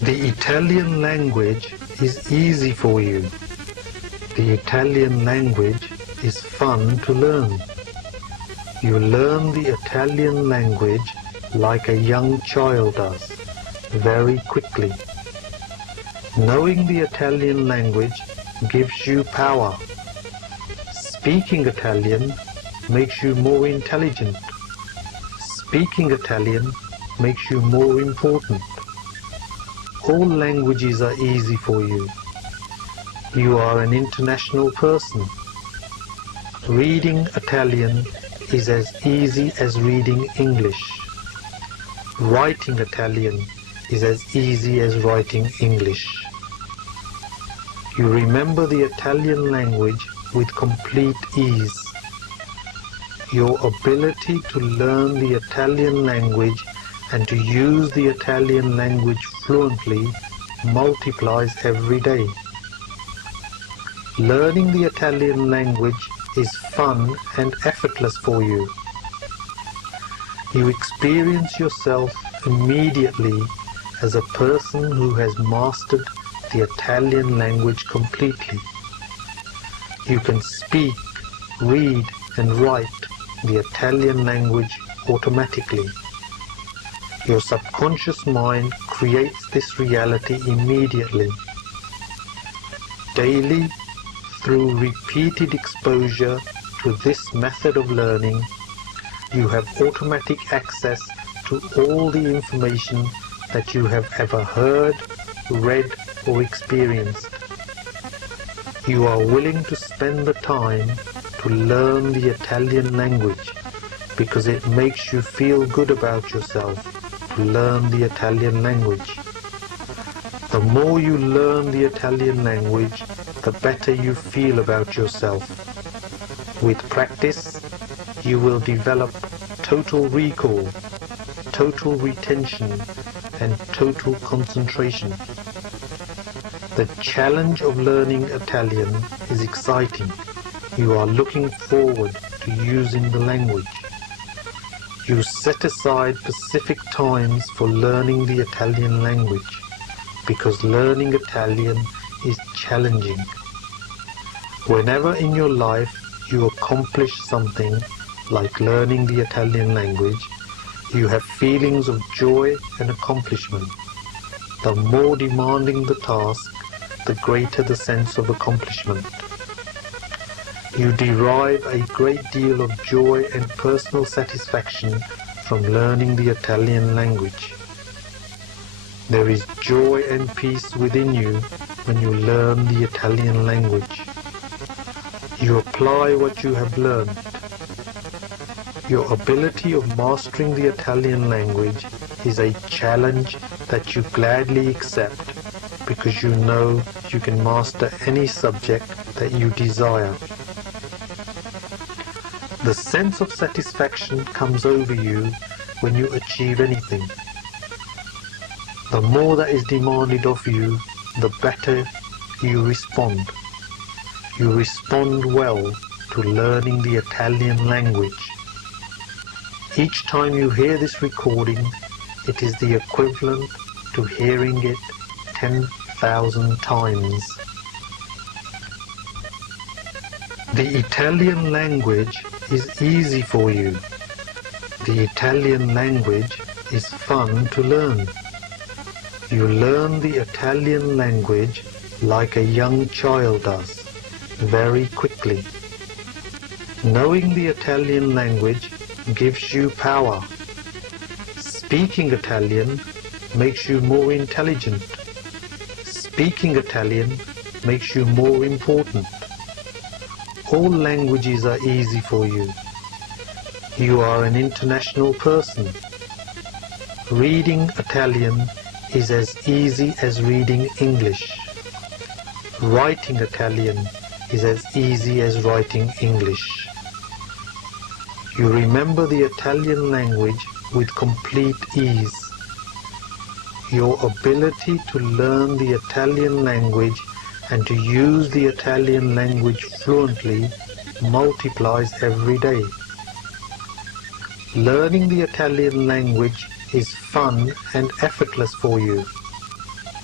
The Italian language is easy for you. The Italian language is fun to learn. You learn the Italian language like a young child does, very quickly. Knowing the Italian language gives you power. Speaking Italian makes you more intelligent. Speaking Italian makes you more important. All languages are easy for you. You are an international person. Reading Italian is as easy as reading English. Writing Italian is as easy as writing English. You remember the Italian language with complete ease. Your ability to learn the Italian language and to use the Italian language fluently multiplies every day. Learning the Italian language is fun and effortless for you. You experience yourself immediately as a person who has mastered the Italian language completely. You can speak, read and write the Italian language automatically. Your subconscious mind creates this reality immediately. Daily, through repeated exposure to this method of learning, you have automatic access to all the information that you have ever heard, read or experienced. You are willing to spend the time to learn the Italian language because it makes you feel good about yourself to learn the Italian language. The more you learn the Italian language, the better you feel about yourself. With practice, you will develop total recall, total retention, and total concentration. The challenge of learning Italian is exciting. You are looking forward to using the language. You set aside specific times for learning the Italian language because learning Italian is challenging. Whenever in your life you accomplish something like learning the Italian language, you have feelings of joy and accomplishment. The more demanding the task, the greater the sense of accomplishment. You derive a great deal of joy and personal satisfaction from learning the Italian language. There is joy and peace within you when you learn the Italian language. You apply what you have learned. Your ability of mastering the Italian language is a challenge that you gladly accept because you know you can master any subject that you desire. The sense of satisfaction comes over you when you achieve anything. The more that is demanded of you, the better you respond. You respond well to learning the Italian language. Each time you hear this recording, it is the equivalent to hearing it 10,000 times. The Italian language is easy for you. The Italian language is fun to learn. You learn the Italian language like a young child does, very quickly. Knowing the Italian language gives you power. Speaking Italian makes you more intelligent. Speaking Italian makes you more important. All languages are easy for you. You are an international person. Reading Italian is as easy as reading English. Writing Italian is as easy as writing English. You remember the Italian language with complete ease. Your ability to learn the Italian language and to use the Italian language fluently multiplies every day. Learning the Italian language is fun and effortless for you.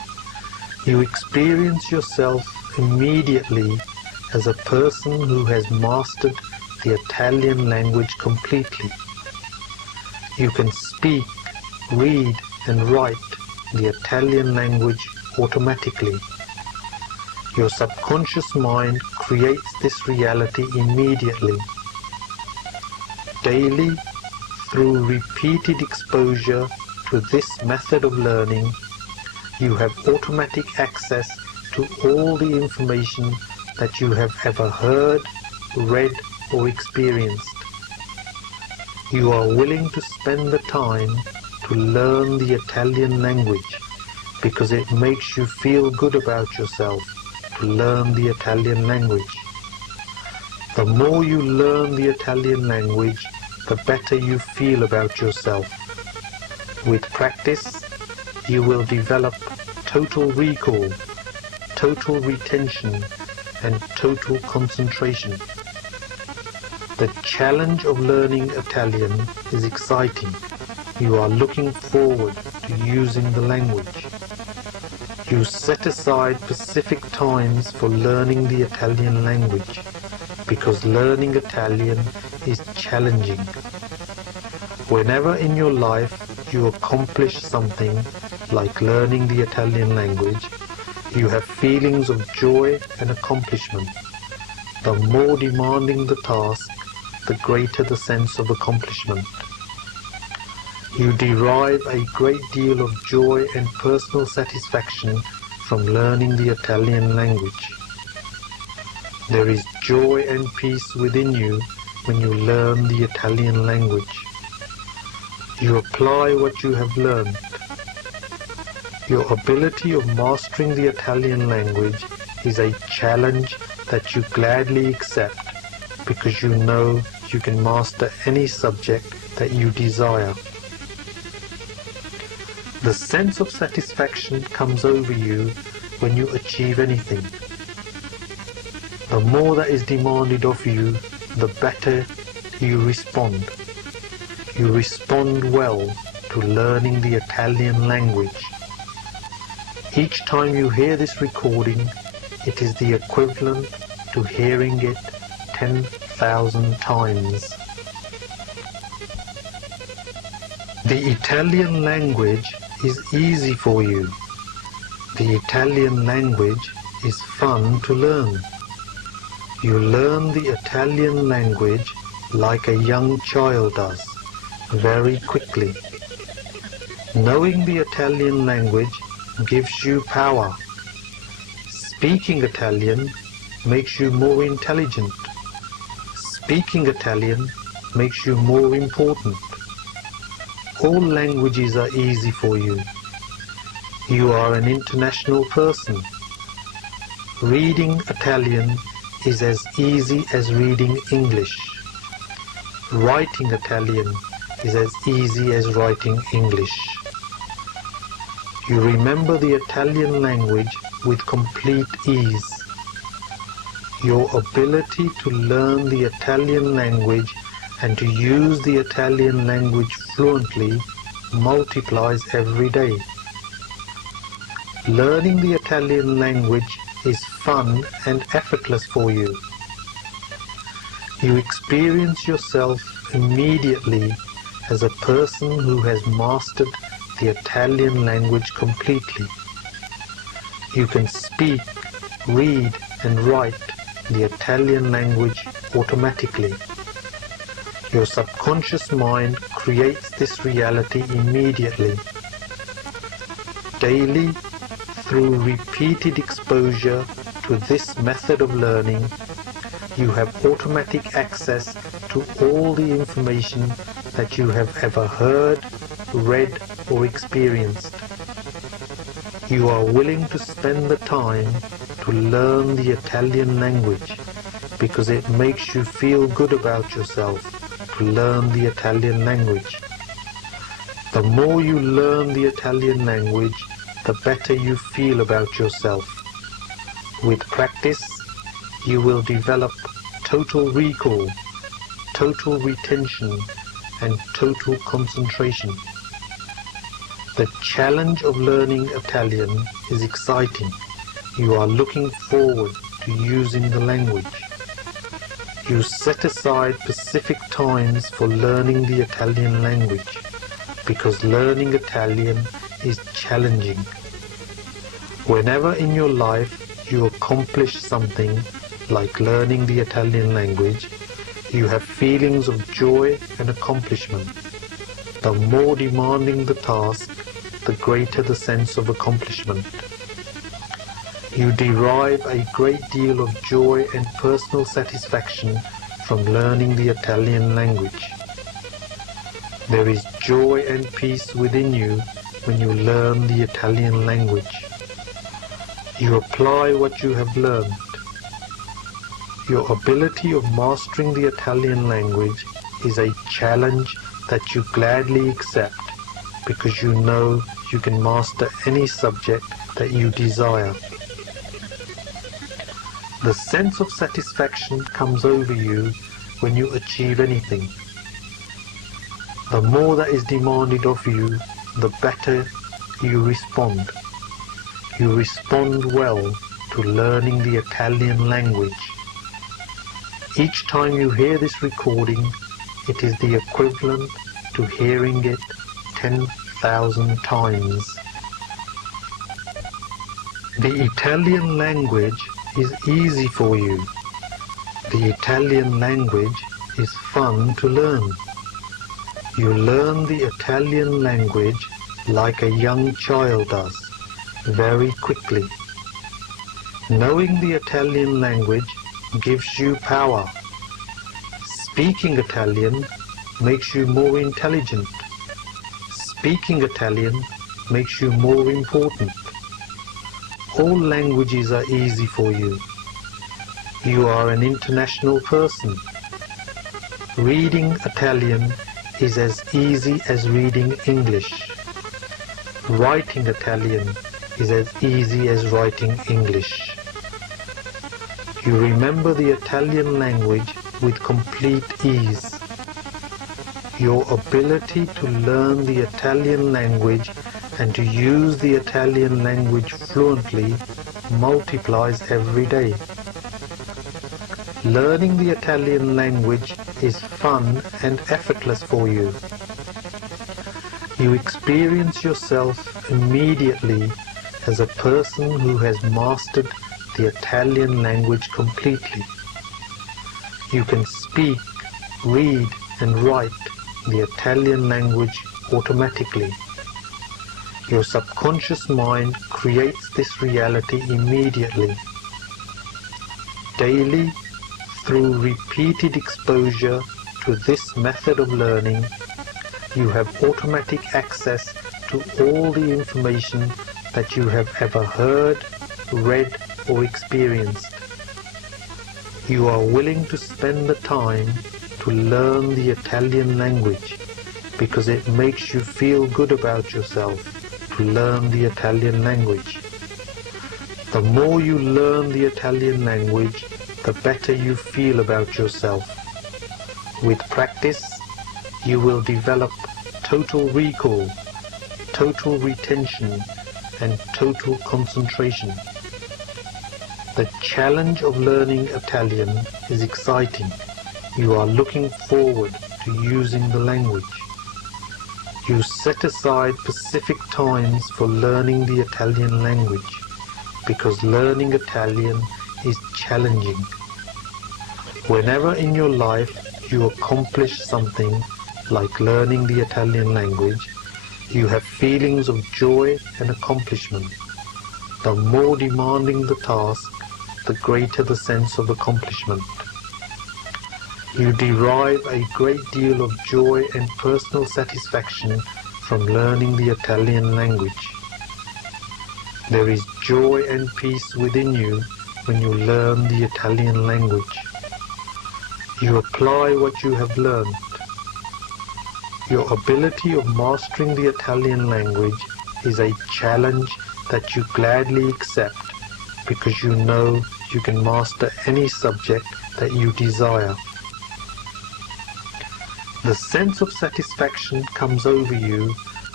You experience yourself immediately as a person who has mastered the Italian language completely. You can speak, read and write the Italian language automatically. Your subconscious mind creates this reality immediately. Daily, through repeated exposure to this method of learning, you have automatic access to all the information that you have ever heard, read or experienced. You are willing to spend the time to learn the Italian language because it makes you feel good about yourself to learn the Italian language. The more you learn the Italian language, the better you feel about yourself. With practice, you will develop total recall, total retention, and total concentration. The challenge of learning Italian is exciting. You are looking forward to using the language. You set aside specific times for learning the Italian language because learning Italian is challenging. Whenever in your life you accomplish something like learning the Italian language, you have feelings of joy and accomplishment. The more demanding the task, the greater the sense of accomplishment. You derive a great deal of joy and personal satisfaction from learning the Italian language. There is joy and peace within you when you learn the Italian language. You apply what you have learned. Your ability of mastering the Italian language is a challenge that you gladly accept because you know you can master any subject that you desire. The sense of satisfaction comes over you when you achieve anything. The more that is demanded of you, the better you respond. You respond well to learning the Italian language. Each time you hear this recording, it is the equivalent to hearing it 10,000 times. The Italian language is easy for you. The Italian language is fun to learn. You learn the Italian language like a young child does, very quickly. Knowing the Italian language gives you power. Speaking Italian makes you more intelligent. Speaking Italian makes you more important. All languages are easy for you. You are an international person. Reading Italian is as easy as reading English. Writing Italian is as easy as writing English. You remember the Italian language with complete ease. Your ability to learn the Italian language and to use the Italian language fluently multiplies every day. Learning the Italian language is fun and effortless for you. You experience yourself immediately as a person who has mastered the Italian language completely. You can speak, read and write the Italian language automatically. Your subconscious mind creates this reality immediately. Daily, through repeated exposure to this method of learning, you have automatic access to all the information that you have ever heard, read or experienced. You are willing to spend the time to learn the Italian language because it makes you feel good about yourself to learn the Italian language. The more you learn the Italian language, the better you feel about yourself. With practice, you will develop total recall, total retention, and total concentration. The challenge of learning Italian is exciting. You are looking forward to using the language. You set aside specific times for learning the Italian language because learning Italian is challenging. Whenever in your life you accomplish something like learning the Italian language, you have feelings of joy and accomplishment. The more demanding the task, the greater the sense of accomplishment. You derive a great deal of joy and personal satisfaction from learning the Italian language. There is joy and peace within you when you learn the Italian language. You apply what you have learned. Your ability of mastering the Italian language is a challenge that you gladly accept because you know you can master any subject that you desire. The sense of satisfaction comes over you when you achieve anything. The more that is demanded of you, the better you respond. You respond well to learning the Italian language. Each time you hear this recording, it is the equivalent to hearing it 10,000 times. The Italian language is easy for you. The Italian language is fun to learn. You learn the Italian language like a young child does, very quickly. Knowing the Italian language gives you power. Speaking Italian makes you more intelligent. Speaking Italian makes you more important. All languages are easy for you. You are an international person. Reading Italian is as easy as reading English. Writing Italian is as easy as writing English. You remember the Italian language with complete ease. Your ability to learn the Italian language and to use the Italian language fluently multiplies every day. Learning the Italian language is fun and effortless for you. You experience yourself immediately as a person who has mastered the Italian language completely. You can speak, read and write the Italian language automatically. Your subconscious mind creates this reality immediately. Daily, through repeated exposure to this method of learning, you have automatic access to all the information that you have ever heard, read or experienced. You are willing to spend the time to learn the Italian language because it makes you feel good about yourself to learn the Italian language. The more you learn the Italian language, the better you feel about yourself. With practice, you will develop total recall, total retention, and total concentration. The challenge of learning Italian is exciting. You are looking forward to using the language. You set aside specific times for learning the Italian language because learning Italian is challenging. Whenever in your life you accomplish something like learning the Italian language, you have feelings of joy and accomplishment. The more demanding the task, the greater the sense of accomplishment. You derive a great deal of joy and personal satisfaction from learning the Italian language. There is joy and peace within you when you learn the Italian language. You apply what you have learned. Your ability of mastering the Italian language is a challenge that you gladly accept because you know you can master any subject that you desire. The sense of satisfaction comes over you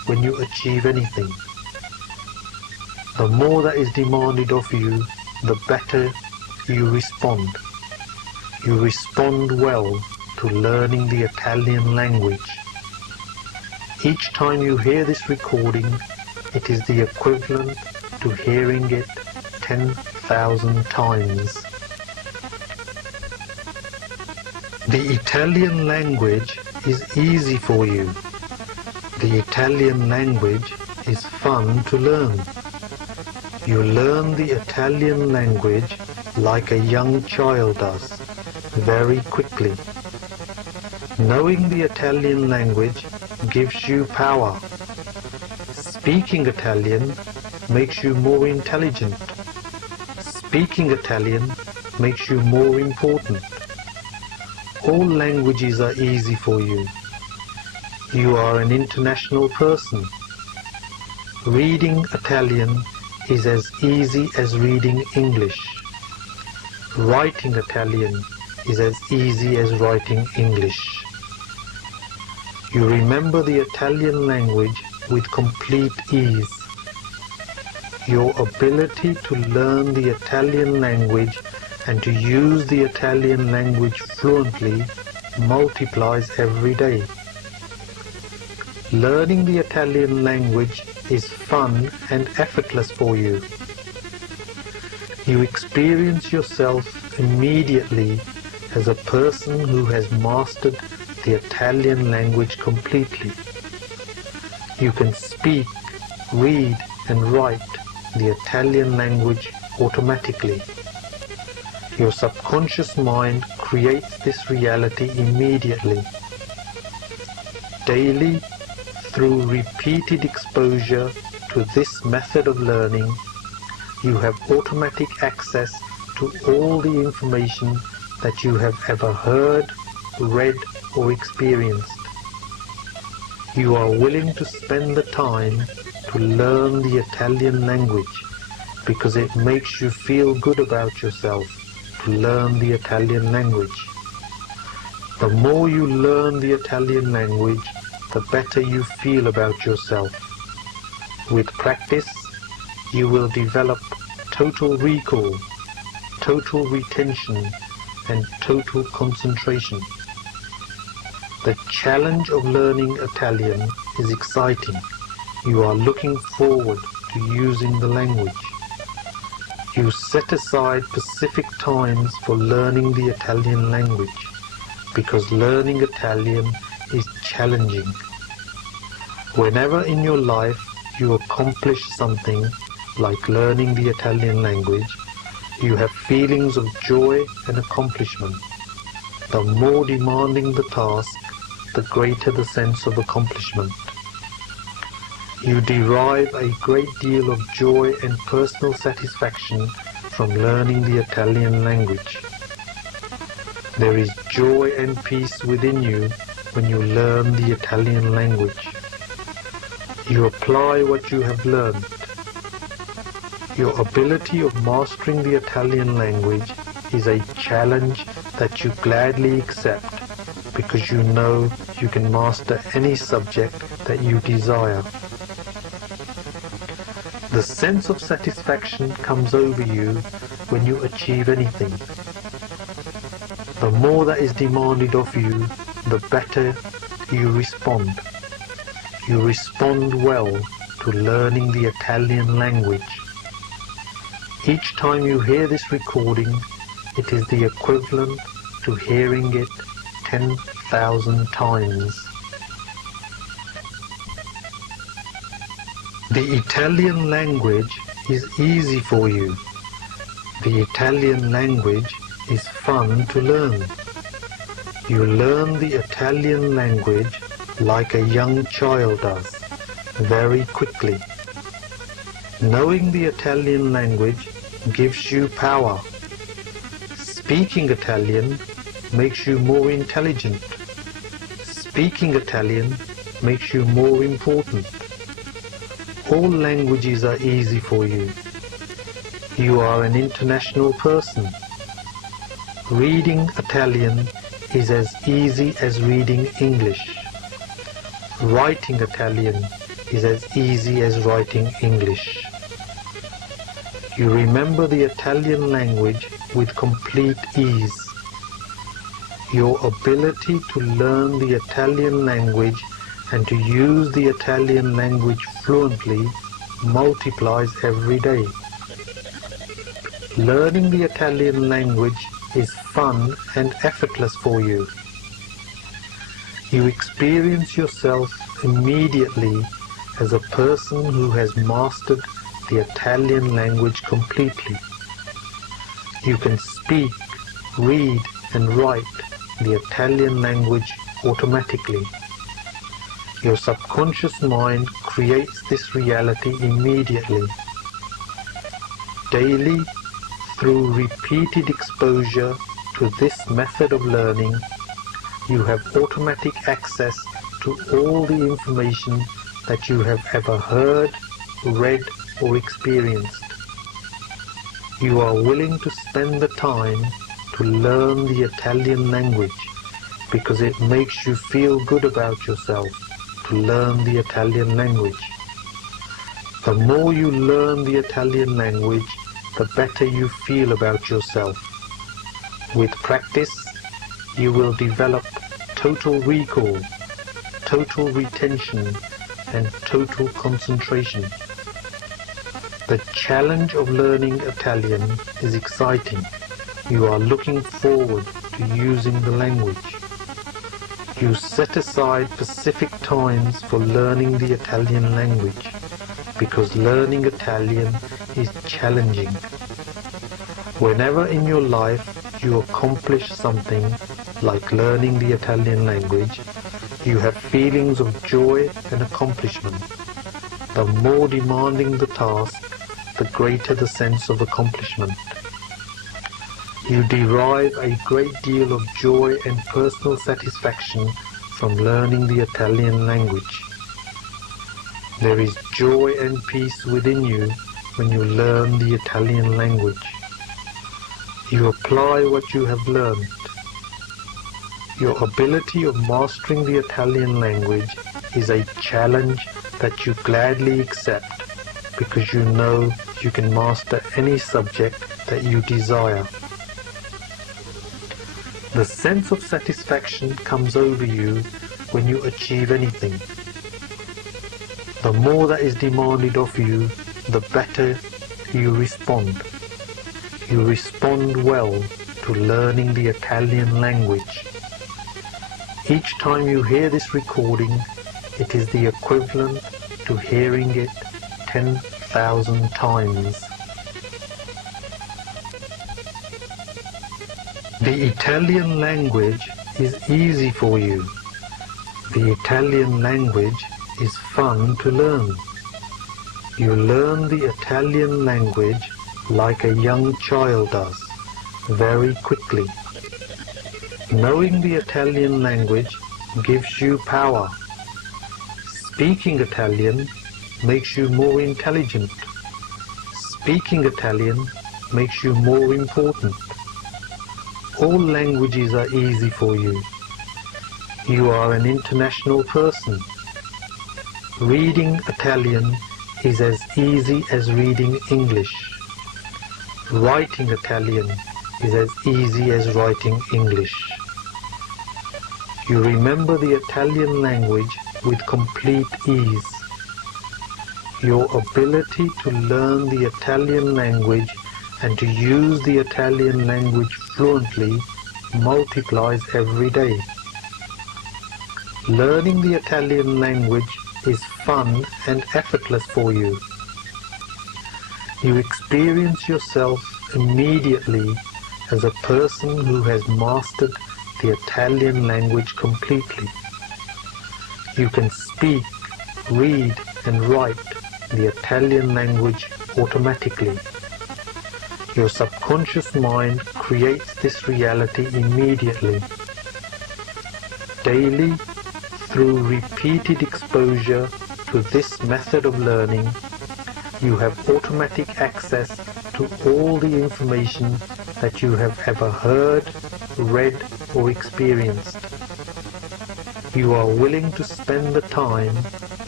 when you achieve anything. The more that is demanded of you, the better you respond. You respond well to learning the Italian language. Each time you hear this recording, it is the equivalent to hearing it 10,000 times. The Italian language is easy for you. The Italian language is fun to learn. You learn the Italian language like a young child does, very quickly. Knowing the Italian language gives you power. Speaking Italian makes you more intelligent. Speaking Italian makes you more important. All languages are easy for you. You are an international person. Reading Italian is as easy as reading English. Writing Italian is as easy as writing English. You remember the Italian language with complete ease. Your ability to learn the Italian language and to use the Italian language fluently multiplies every day. Learning the Italian language is fun and effortless for you. You experience yourself immediately as a person who has mastered the Italian language completely. You can speak, read and write the Italian language automatically. Your subconscious mind creates this reality immediately. Daily, through repeated exposure to this method of learning, you have automatic access to all the information that you have ever heard, read or experienced. You are willing to spend the time to learn the Italian language because it makes you feel good about yourself to learn the Italian language. The more you learn the Italian language, the better you feel about yourself. With practice, you will develop total recall, total retention, and total concentration. The challenge of learning Italian is exciting. You are looking forward to using the language. You set aside specific times for learning the Italian language because learning Italian is challenging. Whenever in your life you accomplish something like learning the Italian language, you have feelings of joy and accomplishment. The more demanding the task, the greater the sense of accomplishment. You derive a great deal of joy and personal satisfaction from learning the Italian language. There is joy and peace within you when you learn the Italian language. You apply what you have learned. Your ability of mastering the Italian language is a challenge that you gladly accept because you know you can master any subject that you desire. The sense of satisfaction comes over you when you achieve anything. The more that is demanded of you, the better you respond. You respond well to learning the Italian language. Each time you hear this recording, it is the equivalent to hearing it 10,000 times. The Italian language is easy for you. The Italian language is fun to learn. You learn the Italian language like a young child does, very quickly. Knowing the Italian language gives you power. Speaking Italian makes you more intelligent. Speaking Italian makes you more important. All languages are easy for you. You are an international person. Reading Italian is as easy as reading English. Writing Italian is as easy as writing English. You remember the Italian language with complete ease. Your ability to learn the Italian language and to use the Italian language fluently multiplies every day. Learning the Italian language is fun and effortless for you. You experience yourself immediately as a person who has mastered the Italian language completely. You can speak, read and write the Italian language automatically. Your subconscious mind creates this reality immediately. Daily, through repeated exposure to this method of learning, you have automatic access to all the information that you have ever heard, read or experienced. You are willing to spend the time to learn the Italian language because it makes you feel good about yourself to learn the Italian language. The more you learn the Italian language, the better you feel about yourself. With practice, you will develop total recall, total retention, and total concentration. The challenge of learning Italian is exciting. You are looking forward to using the language. You set aside specific times for learning the Italian language because learning Italian is challenging. Whenever in your life you accomplish something like learning the Italian language, you have feelings of joy and accomplishment. The more demanding the task, the greater the sense of accomplishment. You derive a great deal of joy and personal satisfaction from learning the Italian language. There is joy and peace within you when you learn the Italian language. You apply what you have learned. Your ability of mastering the Italian language is a challenge that you gladly accept because you know you can master any subject that you desire. The sense of satisfaction comes over you when you achieve anything. The more that is demanded of you, the better you respond. You respond well to learning the Italian language. Each time you hear this recording, it is the equivalent to hearing it 10,000 times. The Italian language is easy for you. The Italian language is fun to learn. You learn the Italian language like a young child does, very quickly. Knowing the Italian language gives you power. Speaking Italian makes you more intelligent. Speaking Italian makes you more important. All languages are easy for you. You are an international person. Reading Italian is as easy as reading English. Writing Italian is as easy as writing English. You remember the Italian language with complete ease. Your ability to learn the Italian language and to use the Italian language fluently multiplies every day. Learning the Italian language is fun and effortless for you. You experience yourself immediately as a person who has mastered the Italian language completely. You can speak, read and write the Italian language automatically. Your subconscious mind creates this reality immediately. Daily, through repeated exposure to this method of learning, you have automatic access to all the information that you have ever heard, read or experienced. You are willing to spend the time to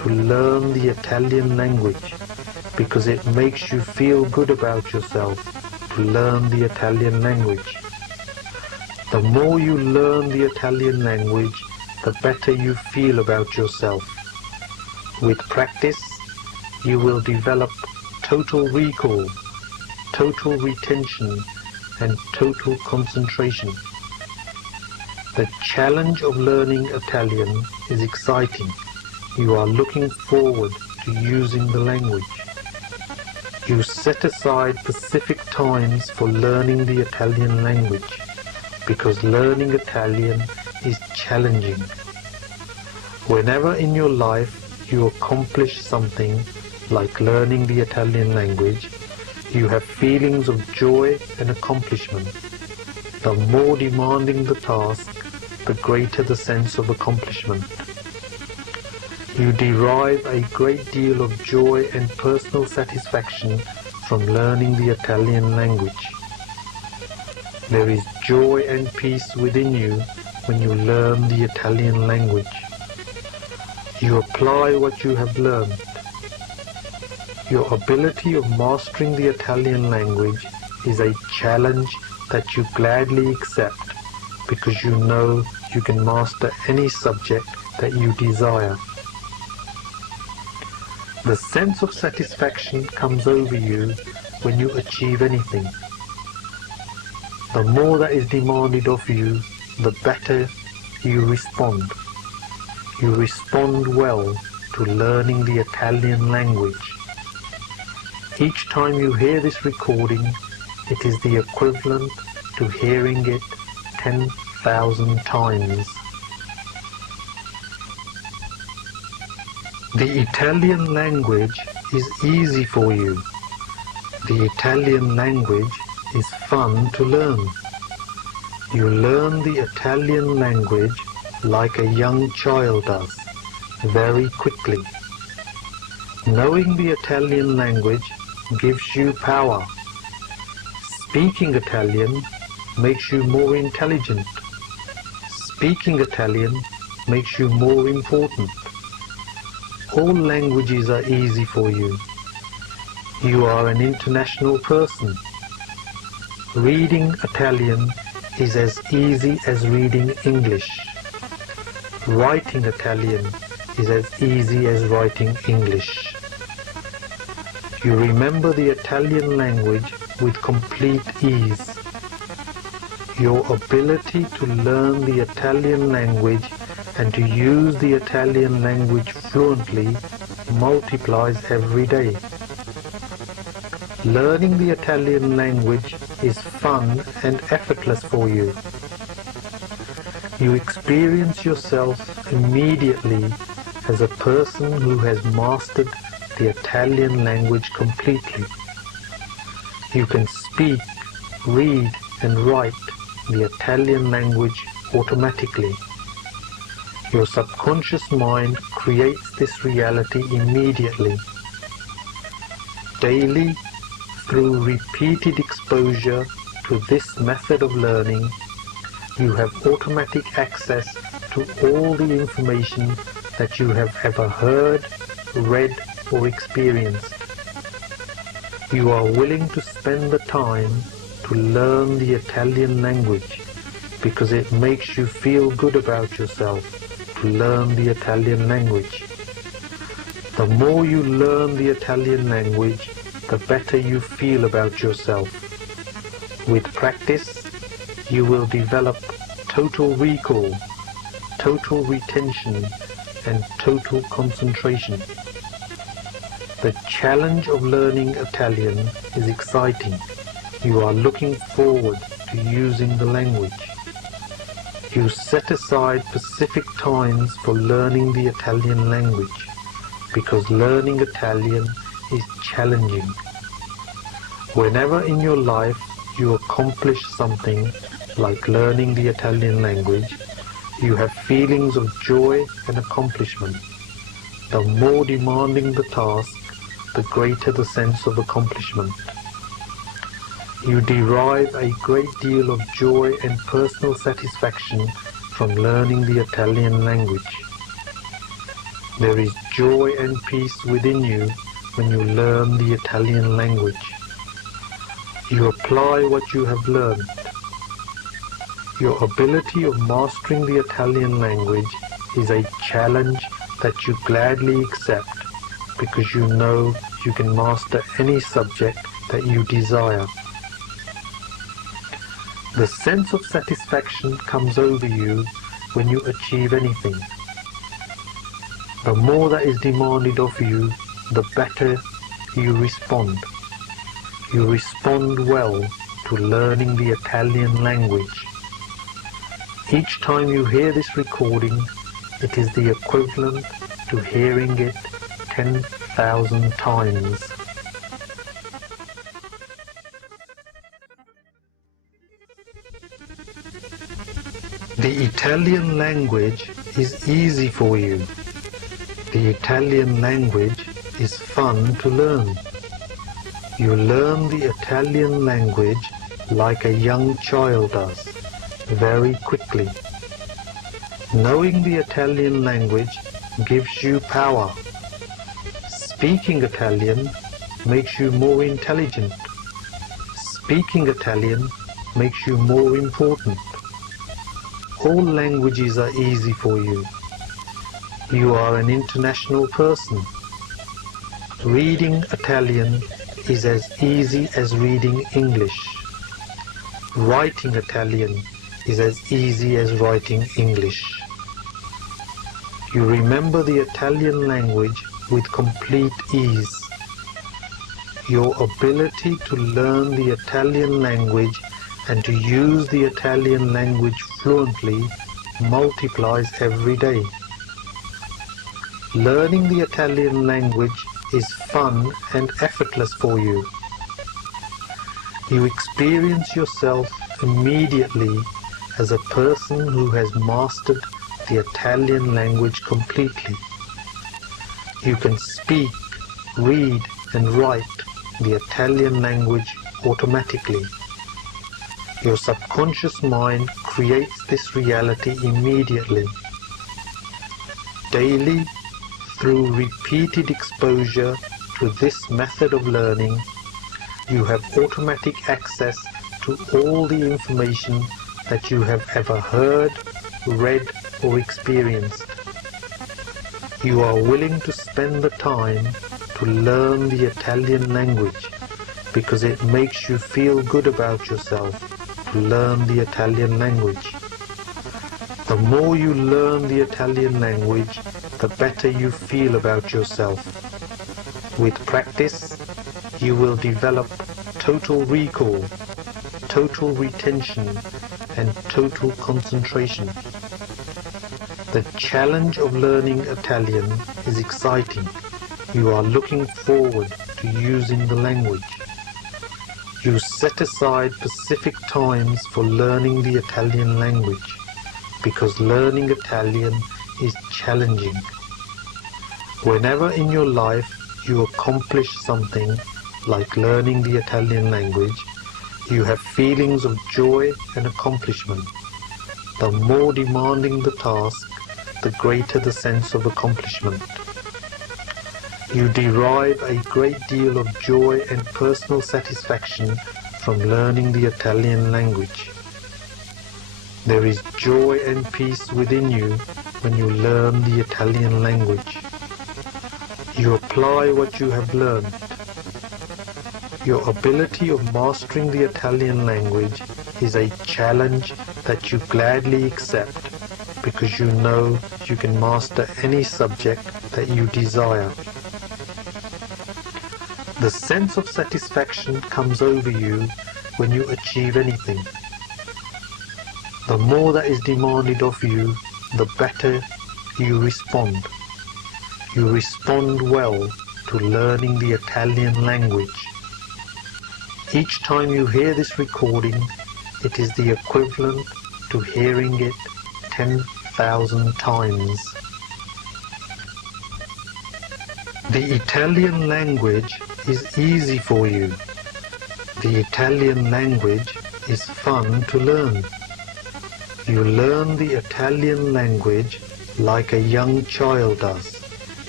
to learn the Italian language because it makes you feel good about yourself to learn the Italian language. The more you learn the Italian language, the better you feel about yourself. With practice, you will develop total recall, total retention, and total concentration. The challenge of learning Italian is exciting. You are looking forward to using the language. You set aside specific times for learning the Italian language because learning Italian is challenging. Whenever in your life you accomplish something like learning the Italian language, you have feelings of joy and accomplishment. The more demanding the task, the greater the sense of accomplishment. You derive a great deal of joy and personal satisfaction from learning the Italian language. There is joy and peace within you when you learn the Italian language. You apply what you have learned. Your ability of mastering the Italian language is a challenge that you gladly accept because you know you can master any subject that you desire. The sense of satisfaction comes over you when you achieve anything. The more that is demanded of you, the better you respond. You respond well to learning the Italian language. Each time you hear this recording, it is the equivalent to hearing it 10,000 times. The Italian language is easy for you. The Italian language is fun to learn. You learn the Italian language like a young child does, very quickly. Knowing the Italian language gives you power. Speaking Italian makes you more intelligent. Speaking Italian makes you more important. All languages are easy for you. You are an international person. Reading Italian is as easy as reading English. Writing Italian is as easy as writing English. You remember the Italian language with complete ease. Your ability to learn the Italian language and to use the Italian language fluently multiplies every day. Learning the Italian language is fun and effortless for you. You experience yourself immediately as a person who has mastered the Italian language completely. You can speak, read and write the Italian language automatically. Your subconscious mind creates this reality immediately. Daily, through repeated exposure to this method of learning, you have automatic access to all the information that you have ever heard, read or experienced. You are willing to spend the time to learn the Italian language because it makes you feel good about yourself to learn the Italian language. The more you learn the Italian language, the better you feel about yourself. With practice, you will develop total recall, total retention, and total concentration. The challenge of learning Italian is exciting. You are looking forward to using the language. You set aside specific times for learning the Italian language because learning Italian is challenging. Whenever in your life you accomplish something like learning the Italian language, you have feelings of joy and accomplishment. The more demanding the task, the greater the sense of accomplishment. You derive a great deal of joy and personal satisfaction from learning the Italian language. There is joy and peace within you when you learn the Italian language. You apply what you have learned. Your ability of mastering the Italian language is a challenge that you gladly accept because you know you can master any subject that you desire. The sense of satisfaction comes over you when you achieve anything. The more that is demanded of you, the better you respond. You respond well to learning the Italian language. Each time you hear this recording, it is the equivalent to hearing it 10,000 times. The Italian language is easy for you. The Italian language is fun to learn. You learn the Italian language like a young child does, very quickly. Knowing the Italian language gives you power. Speaking Italian makes you more intelligent. Speaking Italian makes you more important. All languages are easy for you. You are an international person. Reading Italian is as easy as reading English. Writing Italian is as easy as writing English. You remember the Italian language with complete ease. Your ability to learn the Italian language and to use the Italian language fluently multiplies every day. Learning the Italian language is fun and effortless for you. You experience yourself immediately as a person who has mastered the Italian language completely. You can speak, read and write the Italian language automatically. Your subconscious mind creates this reality immediately. Daily, through repeated exposure to this method of learning, you have automatic access to all the information that you have ever heard, read or experienced. You are willing to spend the time to learn the Italian language because it makes you feel good about yourself to learn the Italian language. The more you learn the Italian language, the better you feel about yourself. With practice, you will develop total recall, total retention, and total concentration. The challenge of learning Italian is exciting. You are looking forward to using the language. You set aside specific times for learning the Italian language because learning Italian is challenging. Whenever in your life you accomplish something like learning the Italian language, you have feelings of joy and accomplishment. The more demanding the task, the greater the sense of accomplishment. You derive a great deal of joy and personal satisfaction from learning the Italian language. There is joy and peace within you when you learn the Italian language. You apply what you have learned. Your ability of mastering the Italian language is a challenge that you gladly accept because you know you can master any subject that you desire. The sense of satisfaction comes over you when you achieve anything. The more that is demanded of you, the better you respond. You respond well to learning the Italian language. Each time you hear this recording, it is the equivalent to hearing it 10,000 times. The Italian language is easy for you. The Italian language is fun to learn. You learn the Italian language like a young child does,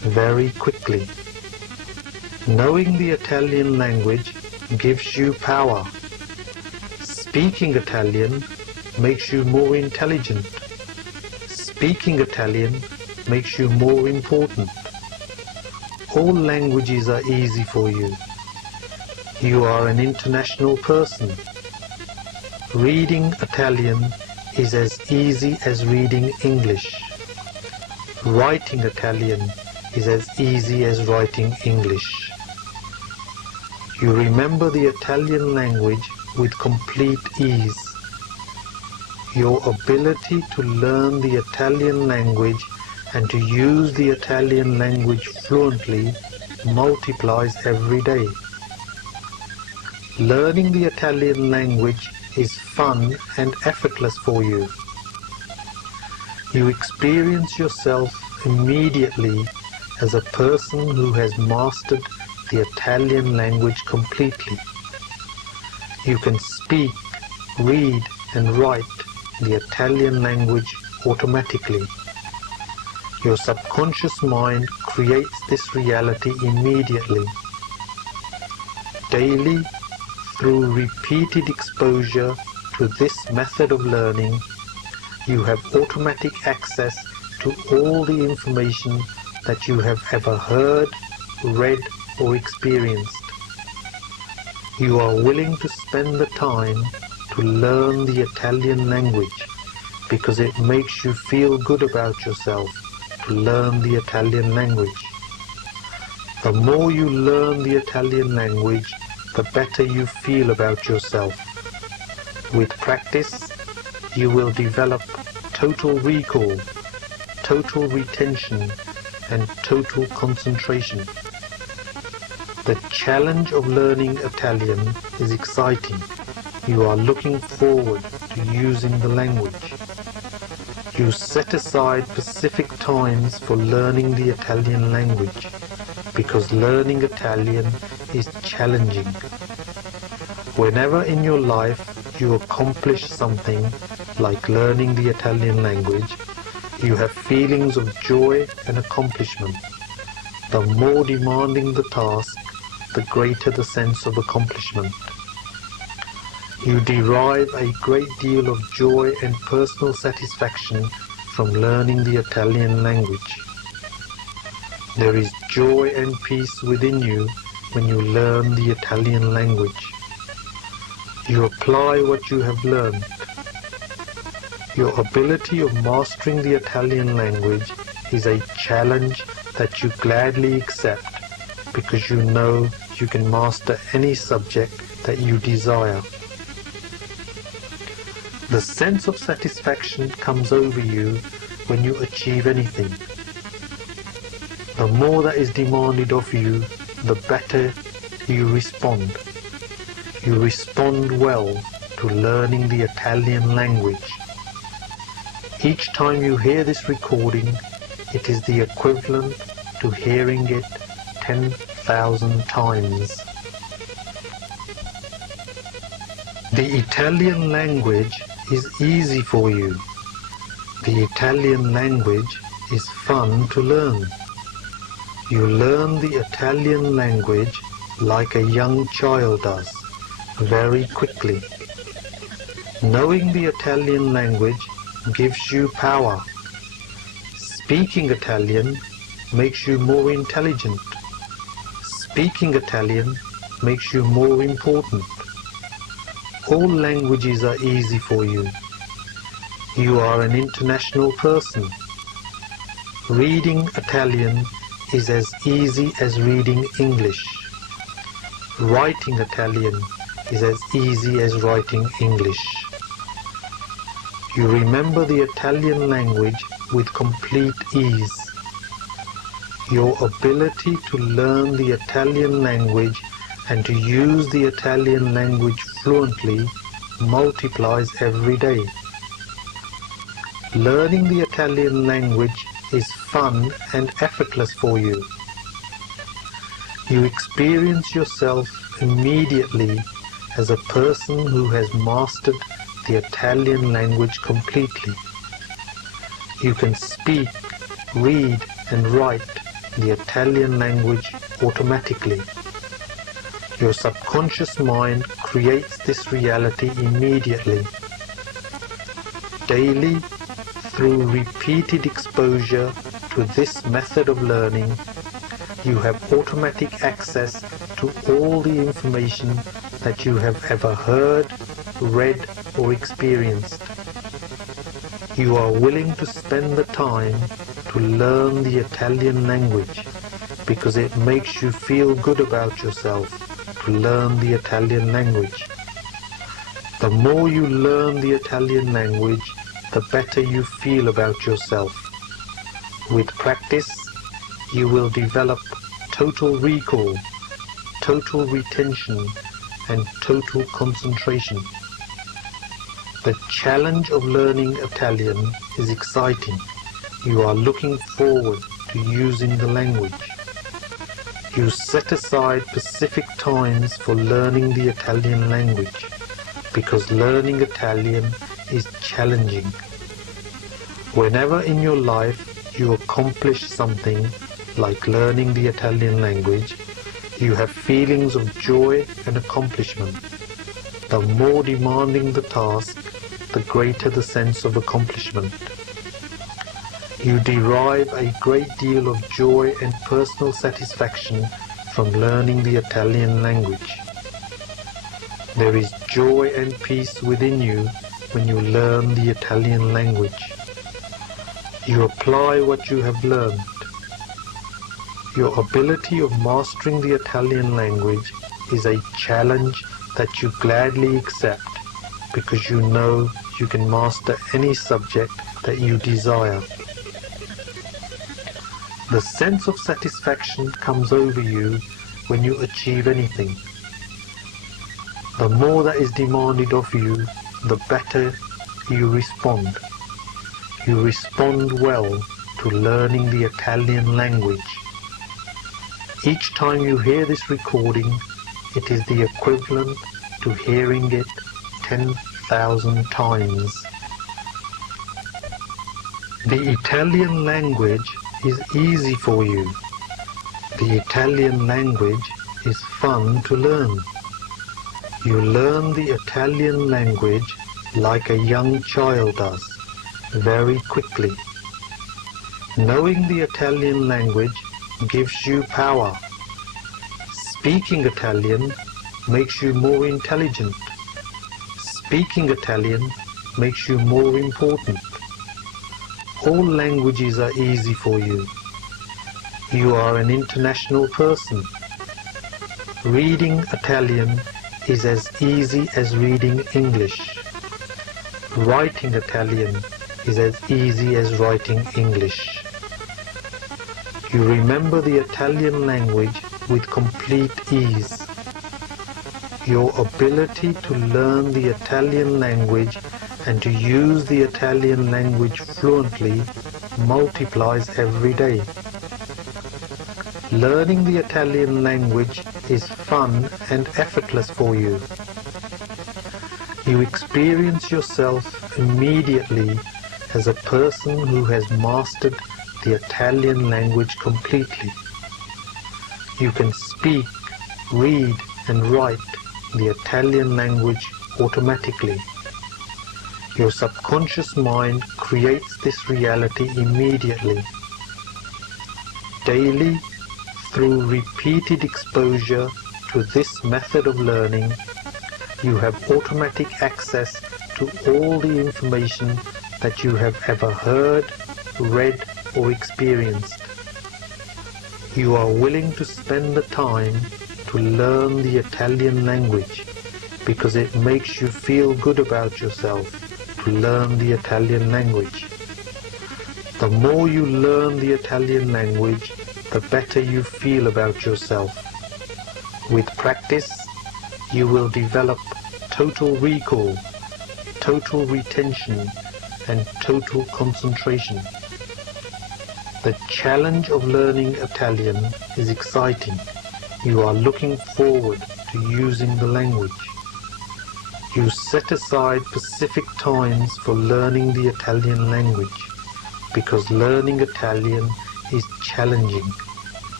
very quickly. Knowing the Italian language gives you power. Speaking Italian makes you more intelligent. Speaking Italian makes you more important. All languages are easy for you. You are an international person. Reading Italian is as easy as reading English. Writing Italian is as easy as writing English. You remember the Italian language with complete ease. Your ability to learn the Italian language and to use the Italian language fluently multiplies every day. Learning the Italian language is fun and effortless for you. You experience yourself immediately as a person who has mastered the Italian language completely. You can speak, read and write the Italian language automatically. Your subconscious mind creates this reality immediately. Daily, through repeated exposure to this method of learning, you have automatic access to all the information that you have ever heard, read or experienced. You are willing to spend the time to learn the Italian language because it makes you feel good about yourself to learn the Italian language. The more you learn the Italian language, the better you feel about yourself. With practice, you will develop total recall, total retention, and total concentration. The challenge of learning Italian is exciting. You are looking forward to using the language. You set aside specific times for learning the Italian language because learning Italian is challenging. Whenever in your life you accomplish something like learning the Italian language, you have feelings of joy and accomplishment. The more demanding the task, the greater the sense of accomplishment. You derive a great deal of joy and personal satisfaction from learning the Italian language. There is joy and peace within you when you learn the Italian language. You apply what you have learned. Your ability of mastering the Italian language is a challenge that you gladly accept because you know you can master any subject that you desire. The sense of satisfaction comes over you when you achieve anything. The more that is demanded of you, the better you respond. You respond well to learning the Italian language. Each time you hear this recording, it is the equivalent to hearing it 10,000 times. The Italian language is easy for you. The Italian language is fun to learn. You learn the Italian language like a young child does, very quickly. Knowing the Italian language gives you power. Speaking Italian makes you more intelligent. Speaking Italian makes you more important. All languages are easy for you. You are an international person. Reading Italian is as easy as reading English. Writing Italian is as easy as writing English. You remember the Italian language with complete ease. Your ability to learn the Italian language and to use the Italian language fluently multiplies every day. Learning the Italian language is fun and effortless for you. You experience yourself immediately as a person who has mastered the Italian language completely. You can speak, read and write the Italian language automatically. Your subconscious mind creates this reality immediately. Daily, through repeated exposure to this method of learning, you have automatic access to all the information that you have ever heard, read, or experienced. You are willing to spend the time to learn the Italian language because it makes you feel good about yourself to learn the Italian language. The more you learn the Italian language, the better you feel about yourself. With practice, you will develop total recall, total retention, and total concentration. The challenge of learning Italian is exciting. You are looking forward to using the language. You set aside specific times for learning the Italian language because learning Italian is challenging. Whenever in your life you accomplish something like learning the Italian language, you have feelings of joy and accomplishment. The more demanding the task, the greater the sense of accomplishment. You derive a great deal of joy and personal satisfaction from learning the Italian language. There is joy and peace within you when you learn the Italian language. You apply what you have learned. Your ability of mastering the Italian language is a challenge that you gladly accept because you know you can master any subject that you desire. The sense of satisfaction comes over you when you achieve anything. The more that is demanded of you, the better you respond. You respond well to learning the Italian language. Each time you hear this recording, it is the equivalent to hearing it 10,000 times. The Italian language is easy for you. The Italian language is fun to learn. You learn the Italian language like a young child does, very quickly. Knowing the Italian language gives you power. Speaking Italian makes you more intelligent. Speaking Italian makes you more important. All languages are easy for you. You are an international person. Reading Italian is as easy as reading English. Writing Italian is as easy as writing English. You remember the Italian language with complete ease. Your ability to learn the Italian language and to use the Italian language fluently multiplies every day. Learning the Italian language is fun and effortless for you. You experience yourself immediately as a person who has mastered the Italian language completely. You can speak, read, and write the Italian language automatically. Your subconscious mind creates this reality immediately. Daily, through repeated exposure to this method of learning, you have automatic access to all the information that you have ever heard, read, or experienced. You are willing to spend the time to learn the Italian language because it makes you feel good about yourself to learn the Italian language. The more you learn the Italian language, the better you feel about yourself. With practice, you will develop total recall, total retention, and total concentration. The challenge of learning Italian is exciting. You are looking forward to using the language. You set aside specific times for learning the Italian language because learning Italian is challenging.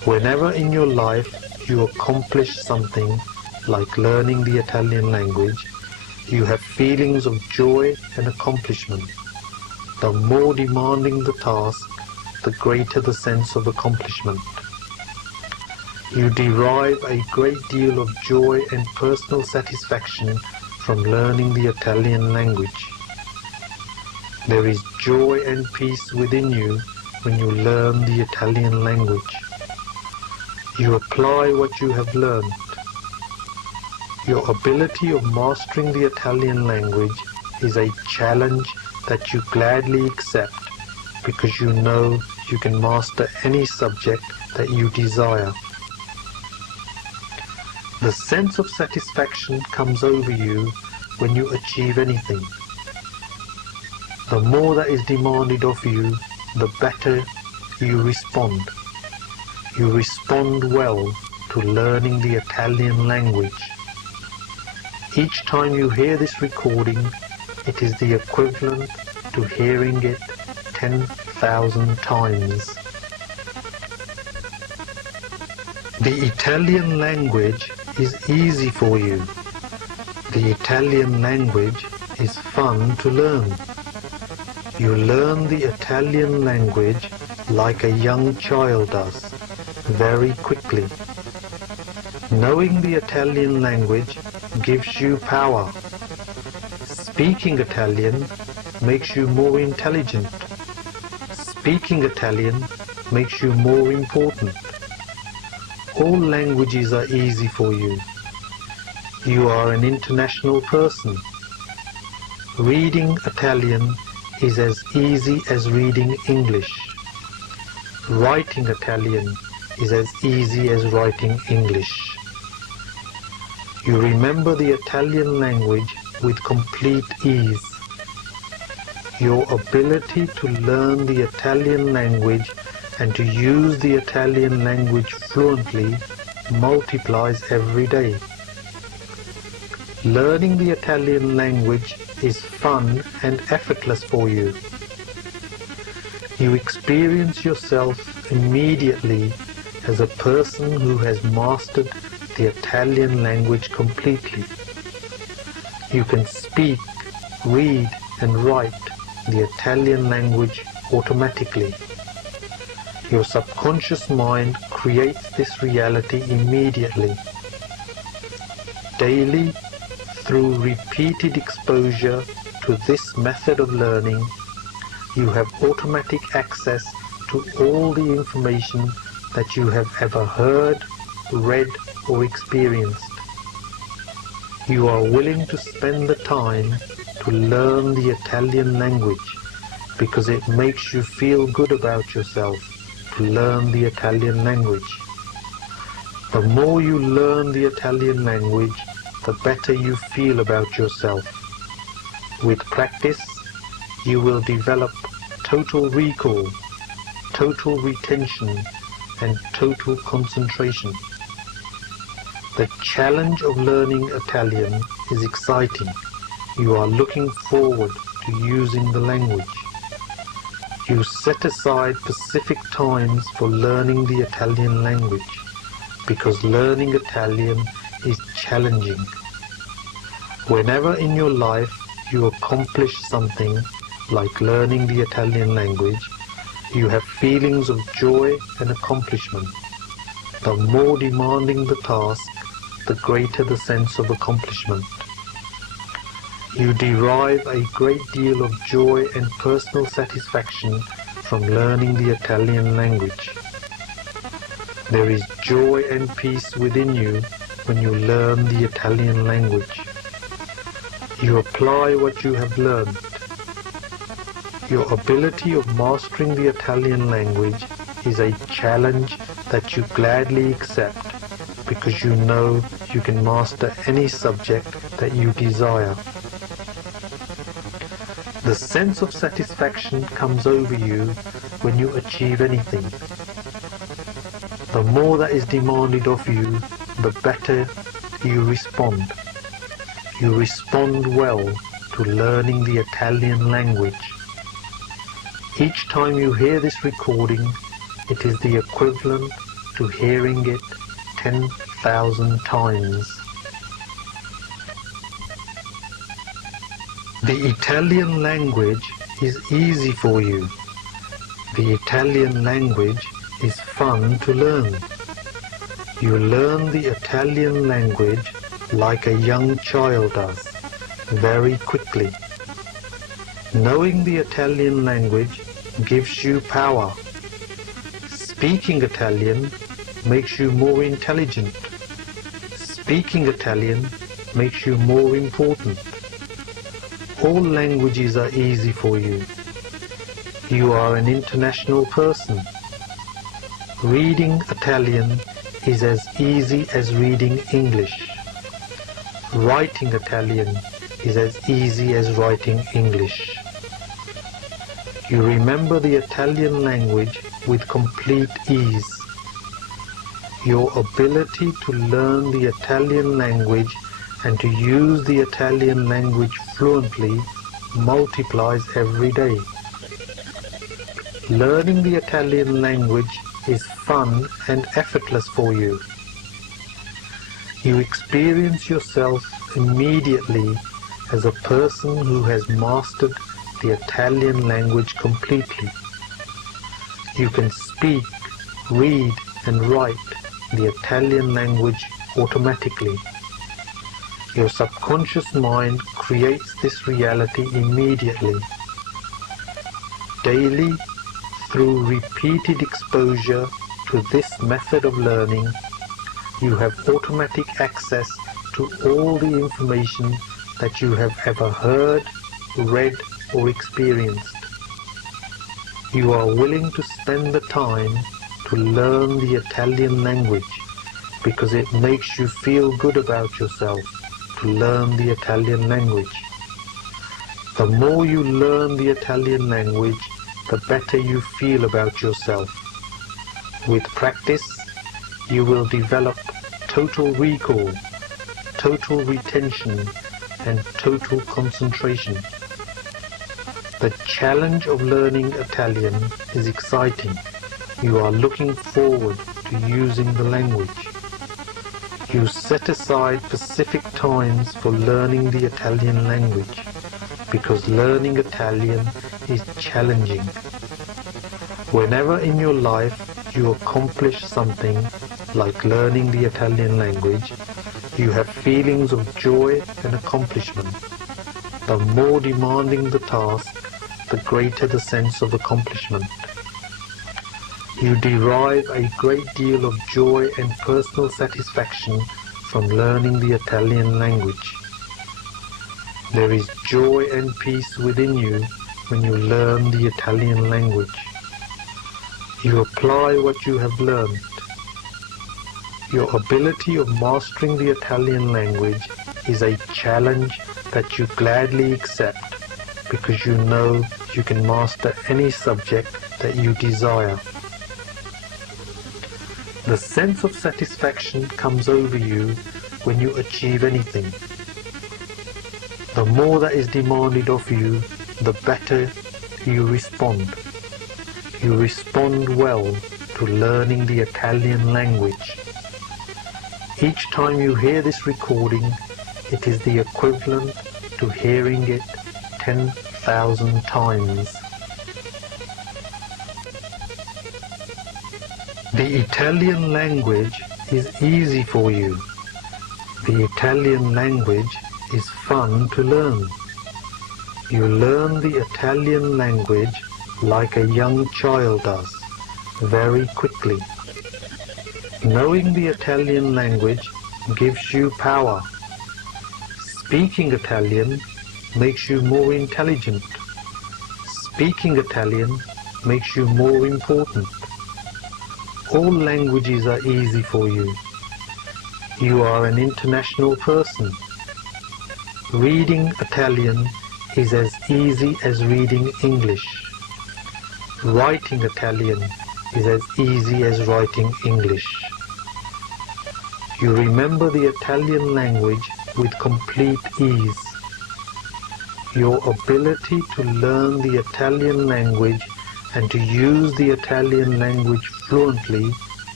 Whenever in your life you accomplish something like learning the Italian language, you have feelings of joy and accomplishment. The more demanding the task, the greater the sense of accomplishment. You derive a great deal of joy and personal satisfaction from learning the Italian language. There is joy and peace within you when you learn the Italian language. You apply what you have learned. Your ability of mastering the Italian language is a challenge that you gladly accept because you know you can master any subject that you desire. The sense of satisfaction comes over you when you achieve anything. The more that is demanded of you, the better you respond. You respond well to learning the Italian language. Each time you hear this recording, it is the equivalent to hearing it 10,000 times. The Italian language is easy for you. The Italian language is fun to learn. You learn the Italian language like a young child does, very quickly. Knowing the Italian language gives you power. Speaking Italian makes you more intelligent. Speaking Italian makes you more important. All languages are easy for you. You are an international person. Reading Italian is as easy as reading English. Writing Italian is as easy as writing English. You remember the Italian language with complete ease. Your ability to learn the Italian language and to use the Italian language fluently multiplies every day. Learning the Italian language is fun and effortless for you. You experience yourself immediately as a person who has mastered the Italian language completely. You can speak, read and write the Italian language automatically. Your subconscious mind creates this reality immediately. Daily, through repeated exposure to this method of learning, you have automatic access to all the information that you have ever heard, read or experienced. You are willing to spend the time to learn the Italian language because it makes you feel good about yourself to learn the Italian language. The more you learn the Italian language, the better you feel about yourself. With practice, you will develop total recall, total retention, and total concentration. The challenge of learning Italian is exciting. You are looking forward to using the language. You set aside specific times for learning the Italian language because learning Italian is challenging. Whenever in your life you accomplish something like learning the Italian language, you have feelings of joy and accomplishment. The more demanding the task, the greater the sense of accomplishment. You derive a great deal of joy and personal satisfaction from learning the Italian language. There is joy and peace within you when you learn the Italian language. You apply what you have learned. Your ability of mastering the Italian language is a challenge that you gladly accept because you know you can master any subject that you desire. The sense of satisfaction comes over you when you achieve anything. The more that is demanded of you, the better you respond. You respond well to learning the Italian language. Each time you hear this recording, it is the equivalent to to hearing it 10,000 times. The Italian language is easy for you. The Italian language is fun to learn. You learn the Italian language like a young child does, very quickly. Knowing the Italian language gives you power. Speaking Italian makes you more intelligent. Speaking Italian makes you more important. All languages are easy for you. You are an international person. Reading Italian is as easy as reading English. Writing Italian is as easy as writing English. You remember the Italian language with complete ease. Your ability to learn the Italian language and to use the Italian language fluently multiplies every day. Learning the Italian language is fun and effortless for you. You experience yourself immediately as a person who has mastered the Italian language completely. You can speak, read and write the Italian language automatically. Your subconscious mind creates this reality immediately. Daily, through repeated exposure to this method of learning, you have automatic access to all the information that you have ever heard, read or experienced. You are willing to spend the time to learn the Italian language because it makes you feel good about yourself to learn the Italian language. The more you learn the Italian language, the better you feel about yourself. With practice, you will develop total recall, total retention, and total concentration. The challenge of learning Italian is exciting. You are looking forward to using the language. You set aside specific times for learning the Italian language because learning Italian is challenging. Whenever in your life you accomplish something like learning the Italian language, you have feelings of joy and accomplishment. The more demanding the task, the greater the sense of accomplishment. You derive a great deal of joy and personal satisfaction from learning the Italian language. There is joy and peace within you when you learn the Italian language. You apply what you have learned. Your ability of mastering the Italian language is a challenge that you gladly accept because you know you can master any subject that you desire. The sense of satisfaction comes over you when you achieve anything. The more that is demanded of you, the better you respond. You respond well to learning the Italian language. Each time you hear this recording, it is the equivalent to hearing it 10,000 times. The Italian language is easy for you. The Italian language is fun to learn. You learn the Italian language like a young child does, very quickly. Knowing the Italian language gives you power. Speaking Italian makes you more intelligent. Speaking Italian makes you more important. All languages are easy for you. You are an international person. Reading Italian is as easy as reading English. Writing Italian is as easy as writing English. You remember the Italian language with complete ease. Your ability to learn the Italian language and to use the Italian language fluently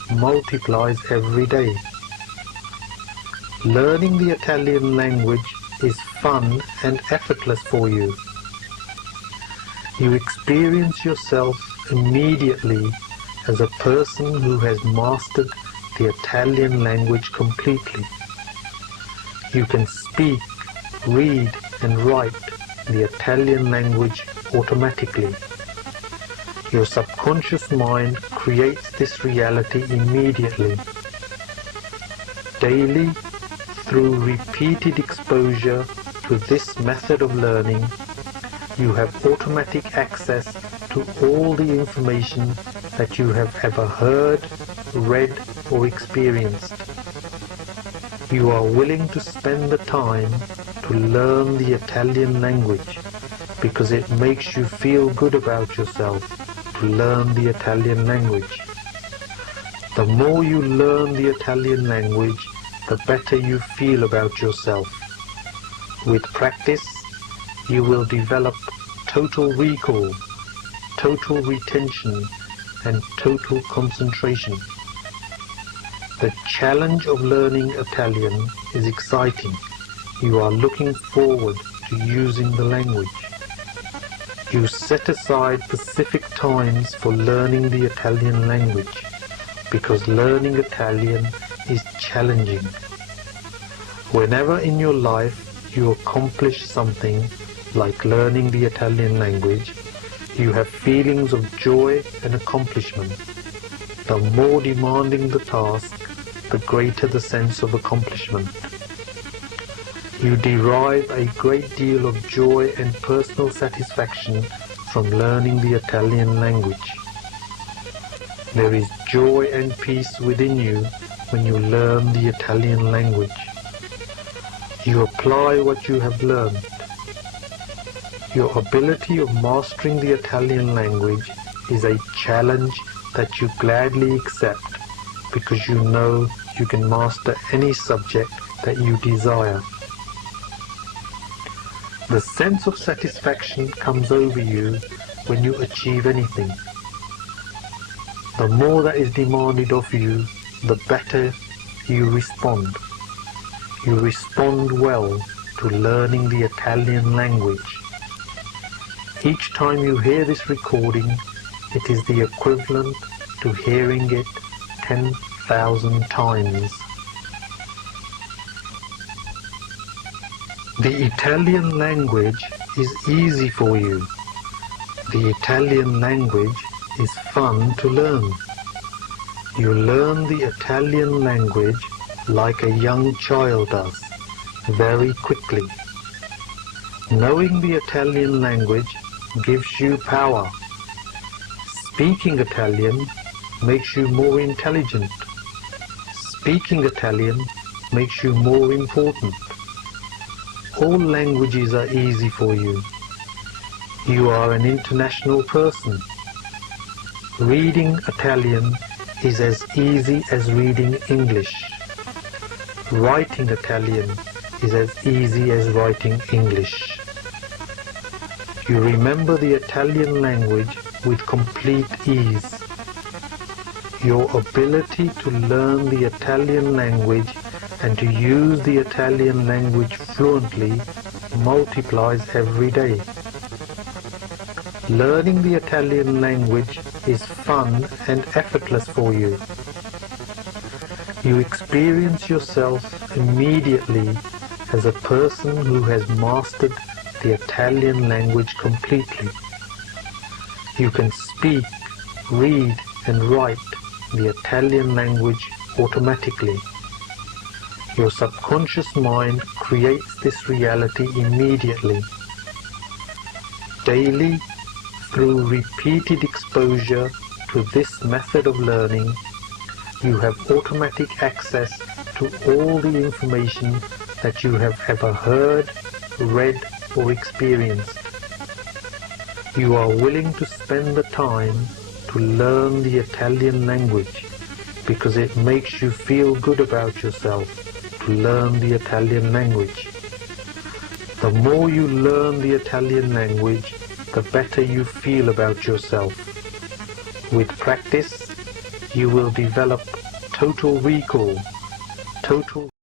multiplies every day. Learning the Italian language is fun and effortless for you. You experience yourself immediately as a person who has mastered the Italian language completely. You can speak, read and write the Italian language automatically. Your subconscious mind creates this reality immediately. Daily, through repeated exposure to this method of learning, you have automatic access to all the information that you have ever heard, read or experienced. You are willing to spend the time to learn the Italian language because it makes you feel good about yourself to learn the Italian language. The more you learn the Italian language, the better you feel about yourself. With practice, you will develop total recall, total retention, and total concentration. The challenge of learning Italian is exciting. You are looking forward to using the language. You set aside specific times for learning the Italian language because learning Italian is challenging. Whenever in your life you accomplish something like learning the Italian language, you have feelings of joy and accomplishment. The more demanding the task, the greater the sense of accomplishment. You derive a great deal of joy and personal satisfaction from learning the Italian language. There is joy and peace within you when you learn the Italian language. You apply what you have learned. Your ability of mastering the Italian language is a challenge that you gladly accept because you know you can master any subject that you desire. The sense of satisfaction comes over you when you achieve anything. The more that is demanded of you, the better you respond. You respond well to learning the Italian language. Each time you hear this recording, it is the equivalent to hearing it 10,000 times. The Italian language is easy for you. The Italian language is fun to learn. You learn the Italian language like a young child does, very quickly. Knowing the Italian language gives you power. Speaking Italian makes you more intelligent. Speaking Italian makes you more important. All languages are easy for you. You are an international person. Reading Italian is as easy as reading English. Writing Italian is as easy as writing English. You remember the Italian language with complete ease. Your ability to learn the Italian language and to use the Italian language fluently multiplies every day. Learning the Italian language is fun and effortless for you. You experience yourself immediately as a person who has mastered the Italian language completely. You can speak, read and write the Italian language automatically. Your subconscious mind creates this reality immediately. Daily, through repeated exposure to this method of learning, you have automatic access to all the information that you have ever heard, read or experienced. You are willing to spend the time to learn the Italian language because it makes you feel good about yourself to learn the Italian language. The more you learn the Italian language, the better you feel about yourself. With practice, you will develop total recall, total